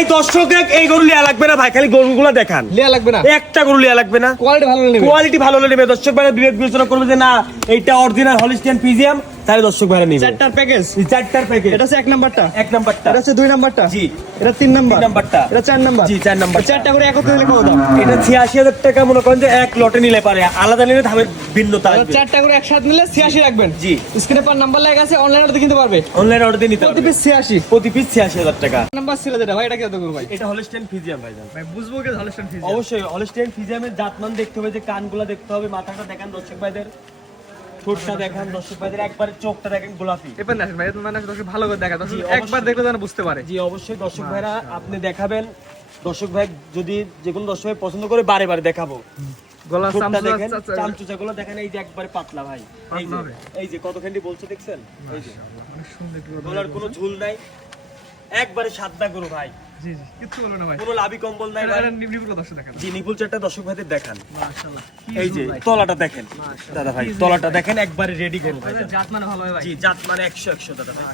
এই দর্শকরা এই গরু লিয়া লাগবে না ভাই খালি গরুগুলো দেখান। লিয়া লাগবে না? একটা গরু লিয়া লাগবে না। কোয়ালিটি ভালো নেবে। কোয়ালিটি ভালো লাগবে নেবে। দর্শক ভাই বিবেক বিবেচনা করবে যে না এইটা অরিজিনাল হলিস্টিয়ান পিজিয়াম তাহলে দর্শক ভাইরা নিবে। চারটার প্যাকেজ এই চারটার প্যাকেট এটা হচ্ছে এক নাম্বারটা। এক নাম্বারটা। এটা হচ্ছে দুই নাম্বারটা। জি। এটা তিন নাম্বার। তিন নাম্বারটা। এটা চার নাম্বার। জি, চার নাম্বার। চারটা করে একত্রে নিলে কত? দাম এটা ছিয়াশি হাজার টাকা মনে করেন যে এক লটে নিলে পারে। আলাদা নিলে দামের ভিন্নতা আসবে। চারটা করে একসাথে নিলে ছিয়াশি রাখবেন। জি। স্ক্রিনে পর নাম্বার লেখা আছে অনলাইনে অর্ডার কিনতে পারবে। অনলাইন অর্ডার দিয়ে নিতে প্রতি পিস ছিয়াশি। প্রতি পিস ছিয়াশি হাজার টাকা। নাম্বার ছিল যেটা ভাই এটা কত করব ভাই? এটা হলিস্টিয়ান ফিজিয়াম ভাই জান। ভাই বুঝব কি হলস্টন ফিজ অবশ্যই হলিস্টিয়ান ফিজিয়ামের জাতমান দেখতে হবে যে কানগুলা দেখতে হবে মাথাটা দেখান দর্শক ভাইদের। ঠোঁটটা দেখান দর্শক ভাইদের একবারে চোখটা দেখেন গোলাপি। এবার না ভাই মানে দর্শক ভালো করে দেখা দর্শক একবার। দেখলে যেন বুঝতে পারে। জি অবশ্যই দর্শক ভাইরা আপনি দেখাবেন। দর্শক ভাই যদি যে কোনো দর্শক ভাই পছন্দ করে বারে বারে দেখাবো। গলা ঠোঁটটা দেখেন এই যে একবারে পাতলা ভাই। এই যে। এই যে কতখানি বলছে দেখছেন? এই যে। গলার কোনো ঝুল নাই। একবারে সাদা গরু ভাই। জি জি কিচ্ছু বলো না ভাই। কোনো লাভি কম্বল নাই ভাই। এটা দর্শক দেখেন। জি নিপুল চারটা দর্শক ভাইদের দেখান। মাশাআল্লাহ এই যে তলাটা দেখেন। দাদা ভাই তলাটা দেখেন একবারে রেডি গরু ভাই। জাত মানে ভালো ভাই। জি জাত মানে একশো একশো দাদা ভাই।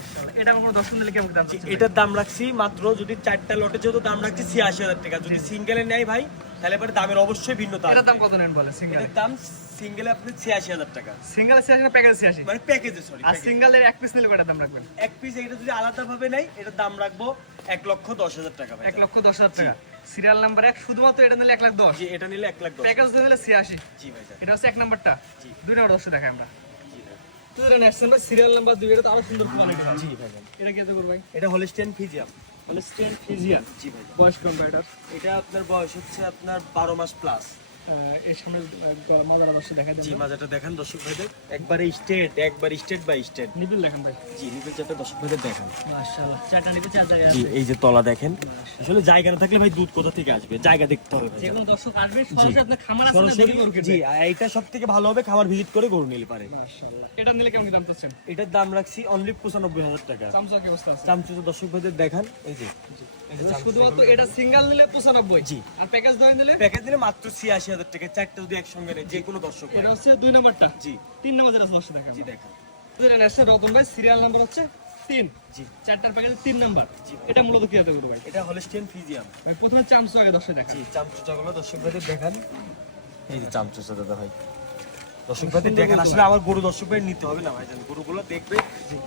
এটা আমার কোনো দিলে কেমন দাম এটার দাম রাখছি মাত্র যদি চারটা লটে যেহেতু দাম রাখছি ছিয়াশি হাজার টাকা। যদি সিঙ্গেলে নেয় ভাই তাহলে এবার দামের অবশ্যই ভিন্নতা এটার দাম কত নেন বলে সিঙ্গেল এটার দাম সিঙ্গেলে আপনি ছিয়াশি হাজার টাকা। সিঙ্গেল আছে না প্যাকেজ আছে মানে প্যাকেজে সরি আর সিঙ্গেলের এক পিস নিলে কত দাম রাখবেন? এক পিস এটা যদি আলাদা ভাবে নেই এটার দাম রাখব এক লক্ষ দশ হাজার টাকা এক লক্ষ দশ হাজার টাকা। সিরিয়াল নাম্বার এক শুধুমাত্র এটা নিলে এক লাখ দশ। এটা নিলে এক লাখ দশ। প্যাকেজ নিলে ছিয়াশি। জি ভাই এটা হচ্ছে এক নাম্বারটা। দুই নাম্বার দশটা দেখাই আমরা। তুই এটা নেক্সট নাম্বার সিরিয়াল নাম্বার দুই এটা তো আরও সুন্দর কোয়ালিটি জি ভাই ভাই। এটা কি করব ভাই? এটা হলিস্টিয়ান ফিজিয়াম ফিজিয়ান জি ভাই বয়স কম ভাই এটা আপনার বয়স হচ্ছে আপনার বারো মাস প্লাস এর সামনে মজার দশটা দেখা জি দেখান দর্শক ভাইদের। একবারে স্টেট একবার স্টেট বাই স্টেট নিবিল দেখান ভাই। জি নিচের চারটা দর্শক ভাইদের দেখান। মাশাআল্লাহ চারটা নিবে চার জায়গায় জি এই যে তলা দেখেন। আসলে জায়গা না থাকলে ভাই দুধ কোথা থেকে আসবে? জায়গা দেখতে হবে যে কোনো দর্শক আসবে সরাসরি আপনার খামার আছে না দেখে গরু জি এইটা সব থেকে ভালো হবে খাবার ভিজিট করে গরু নিলে পারে। মাশাআল্লাহ। এটা নিলে কেমন দাম চাচ্ছেন? এটার দাম রাখছি অনলি পঁচানব্বই হাজার টাকা। চামচা কি অবস্থা আছে? চামচুচা দর্শক ভাইদের দেখান এই যে। শুধুমাত্র এটা সিঙ্গেল নিলে পঁচানব্বই। জি। আর প্যাকেজ ধরে নিলে? প্যাকেজ দিলে মাত্র ছিয়াশি হাজার টাকা চারটা যদি একসঙ্গে নেয় যে কোনো দর্শক এটা হচ্ছে দুই নাম্বারটা। জি। তিন নাম্বার যেটা দশটা দেখান। জি নেক্সট রতন ভাই সিরিয়াল নাম্বার হচ্ছে তিন। জি। চারটার প্যাকেজ তিন নাম্বার। এটা মূলত কি হতে ভাই? এটা হলিস্টিয়ান ফিজিয়াম ভাই প্রথমে চামচা আগে দশটা দেখান। জি চামচুচা গুলো দর্শক ভাইদের দেখান। এই যে চামচুচা দাদা ভাই। দর্শক ভাই দেখেন আসলে আমার গরু দর্শক ভাই নিতে হবে না ভাইজান। গরুগুলো দেখবে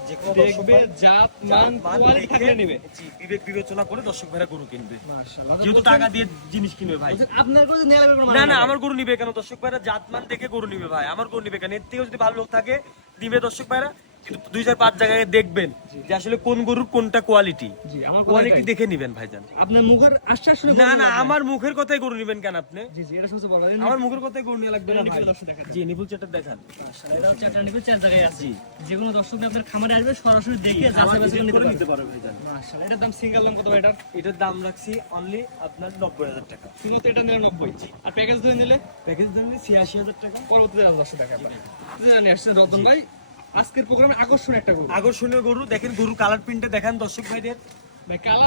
যে কোনো দেখবে জাত জাত, মান মান কোয়ালিটি থাকলে নেবে। জি, বিবেক বিবেচনা করে দর্শক ভাইরা গরু কিনবে। মাশাআল্লাহ। যেহেতু টাকা দিয়ে জিনিস কিনবে ভাই। আপনার গরু নিয়ে লাগবে না না আমার গরু নিবে কেন? দর্শক ভাইরা জাতমান দেখে গরু নিবে ভাই। আমার গরু নিবে কেন? এর থেকে যদি ভালো লোক থাকে দিবে দর্শক ভাইরা। কিন্তু দুই চার পাঁচ জায়গায় দেখবেন যে আসলে কোন গরুর কোনটা কোয়ালিটি আমার কোয়ালিটি দেখে নিবেন ভাইজান। আপনার মুখের আশ্বাস না না আমার মুখের কথাই গরু নিবেন কেন আপনি? জি জি এটা সবচেয়ে বড় আমার মুখের কথাই গরু নিয়ে লাগবে না ভাই। নিপুল। জি নিপুল চারটা দেখান। এটা হচ্ছে একটা নিবে চার জায়গায় আছে। যে কোনো দর্শক আপনার খামারে আসবে সরাসরি দেখে যাচাই বাছাই করে নিতে পারবে। ভাইজান। মাশাআল্লাহ এটার দাম সিঙ্গেল দাম কত এটার? এটার দাম রাখছি অনলি আপনার নব্বই হাজার টাকা। শুধুমাত্র এটা নিলে নব্বই। আর প্যাকেজ ধরে নিলে? প্যাকেজ দাম ছিয়াশি হাজার টাকা। পরবর্তীতে আরও দশশো টাকা জানি আসছেন রতন ভাই। আজকের প্রোগ্রামে একটা গরু। আকর্ষণীয় গরু দেখেন গরু কালার প্রিন্টে দেখান দর্শক ভাইদের।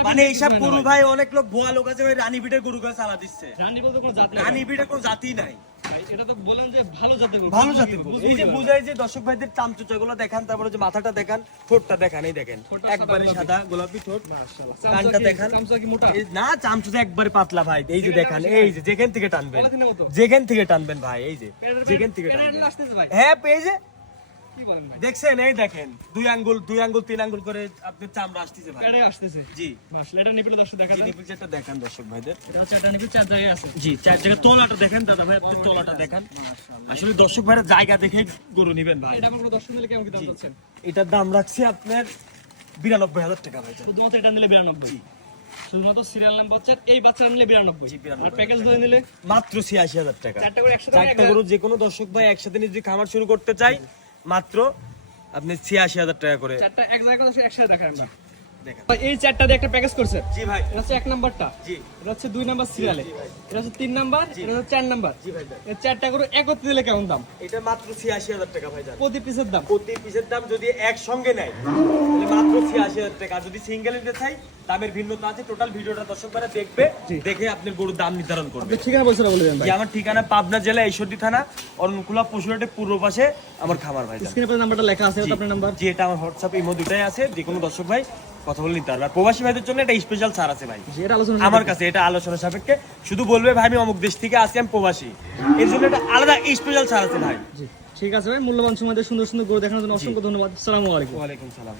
মানে এইসব গরু ভাই। অনেক লোক ভুয়া লোক আছে রানী বিটের গরু গাছ চালা দিচ্ছে। রানী বলতে কোনো জাত রানী বিটের কোনো জাতি নাই। এটা তো বলেন যে ভালো জাতের গরু। ভালো জাতের গরু? এই যে বুঝাই যে দর্শক ভাইদের চামচুচা গুলো দেখান তারপরে যে মাথাটা দেখান ঠোঁটটা দেখান এই দেখেন। একবারে সাদা গোলাপি ঠোঁট। কানটা দেখান। না একবারে পাতলা ভাই। এই যে দেখান এই যে যেখান থেকে টানবেন। যেখান থেকে টানবেন ভাই এই যে। যেখান থেকে টানবেন। হ্যাঁ বলেন ভাই। দেখছেন এই দেখেন দুই আঙ্গুল দুই আঙ্গুল তিন আঙ্গুল করে আপনি চামড়া আসতেছে ভাই। পেটে আসতেছে? জি। এটা নিপিলে দর্শক দেখা যায় চারটা দেখান দর্শক ভাইদের। এটা হচ্ছে এটা নিপিল চার জায়গায় আছে। জি চার জায়গায় তলাটা দেখেন দাদা ভাই আপনি তলাটা দেখান। আসলে দর্শক ভাইরা জায়গা দেখে গরু নিবেন ভাই। এটা দর্শক নিলে কেমন কি দাম চাচ্ছেন? এটার দাম রাখছি আপনার বিরানব্বই হাজার টাকা ভাই শুধুমাত্র এটা নিলে বিরানব্বই। শুধুমাত্র সিরিয়াল নাম বাচ্চার এই বাচ্চারা নিলে বিরানব্বই। জি, 92 আর প্যাকেজ ধরে নিলে মাত্র ছিয়াশি হাজার টাকা। চারটা করে একসাথে যে কোনো দর্শক ভাই একসাথে যদি খামার শুরু করতে চাই মাত্র আপনি ছিয়াশি হাজার টাকা করে এক জায়গায় একসাথে দেখেন আমরা দেখেন। এই চারটা দিয়ে একটা প্যাকেজ জি ভাই। এটা হচ্ছে এক নাম্বারটা। জি। এটা হচ্ছে দুই নাম্বার সিরিয়ালে এটা হচ্ছে তিন নাম্বার এটা হচ্ছে চার নাম্বার। জি ভাই এই চারটা করে একত্রে দিলে কেমন দাম? এটা মাত্র ছিয়াশি হাজার টাকা ভাই প্রতি পিসের দাম? প্রতি পিসের দাম যদি একসঙ্গে নেয় তাহলে মাত্র ছিয়াশি হাজার টাকা। যদি সিঙ্গেল নিতে চাই দামের ভিন্নতা আছে। টোটাল ভিডিওটা দেখবে জি। দেখে আপনার গরুর দাম নির্ধারণ করবে। ঠিকানা বলছিল বলে দেন ভাই। আমার ঠিকানা পাবনা জেলা ঈশ্বরদী থানা অরণকুলা পশুহাটের পূর্ব পাশে আমার খামার ভাই স্ক্রিনে নাম্বারটা লেখা আছে আপনার নাম্বার। যে এটা আমার হোয়াটসঅ্যাপ ইমো দুটাই আছে। যে কোনো দর্শক ভাই কথা বলে নিতে পারবে আর প্রবাসী ভাইদের জন্য একটা স্পেশাল ছাড় আছে ভাই। আলোচনা আমার কাছে এটা আলোচনা সাপেক্ষে। শুধু বলবে ভাই আমি অমুক দেশ থেকে আসি আমি প্রবাসী। এর জন্য একটা আলাদা স্পেশাল ছাড় আছে ভাই। ঠিক আছে ভাই মূল্যবান সময় সুন্দর সুন্দর গরু দেখানোর জন্য অসংখ্য ধন্যবাদ। সালামু আলাইকুম। ওয়ালাইকুম সালাম।